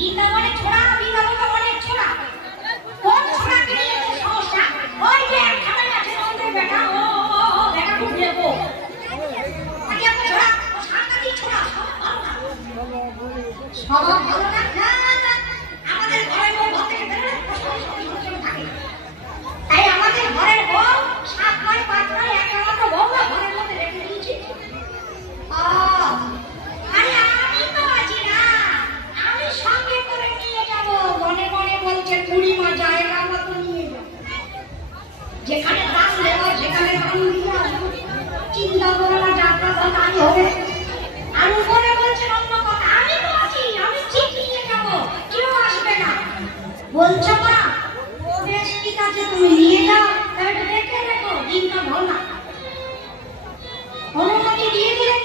বৃন্দাবনে ছোড়া, বৃন্দাবনে অনেক ছোড়া। কোন ছোড়াকে নিয়ে এত সমস্যা? ওই যে একখানা আছে নন্দের বেটা, ও বেটা খুব দেবো আমি একটা ছোড়া, ও সাংঘাতিক ছোড়া, সব ভালো না। আমাদের ঘরের বউ ঘর থেকে বেরোলে থাকে, তাই আমাদের ঘরের বউ 7 নয় 5 নয় একটা মাত্র বউ না ঘরের মধ্যে রেখে দিয়েছি। আরে আমি তো আছি না, আমি সঙ্গে করে নিয়ে যাব। মনে মনে বলছে বুড়িমা জায়গা মতো নিয়ে যাব, যেখানে দাম দেবো সেখানে দাম দিয়ে আসবো, চিন্তা করো না, যাত্রা তো তাই হবে। আর উপরে বলছেন অন্য কথা, আমি তো আছি, আমি ঠিক নিয়ে যাব, কেউ আসবে না। বলছো না ও বেশ ঠিক আছে, তুমি নিয়ে যাও, একটু দেখে দেখো দিনটা ভালো না। অনুমতি দিয়ে দিলেন।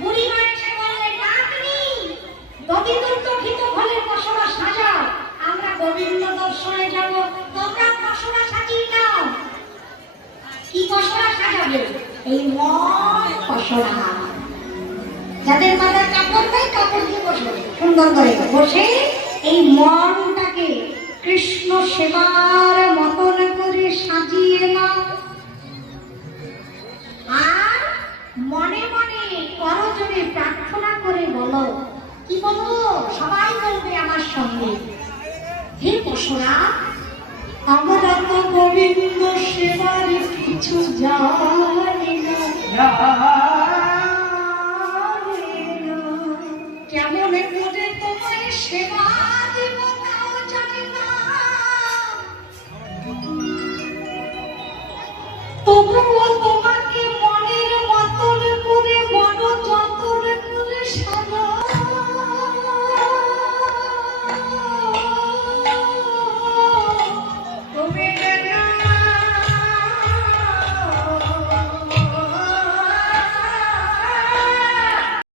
বুড়িমা এসে বললেন, ডাকনি দধিদুগ্ধ ফলের পশরা সাজাও, আমরা গোবিন্দ দর্শনে যাব, তোমরা পশরা সাজিয়ে দাও। কি পশরা সাজাবে? এই মন পশরা, যাদের মাথায় কাপড় নেই কাপড় দিয়ে বসবে, সুন্দর করে বসে এই মনটাকে কৃষ্ণ সেবার মতন করে সাজিয়ে নাও। আর মনে মনে করজোড়ে প্রার্থনা করে বলো। কি বলবো? সবাই বলবে আমার সঙ্গে, হে পশরা, আমরা তো গোবিন্দ সেবার কিছু যা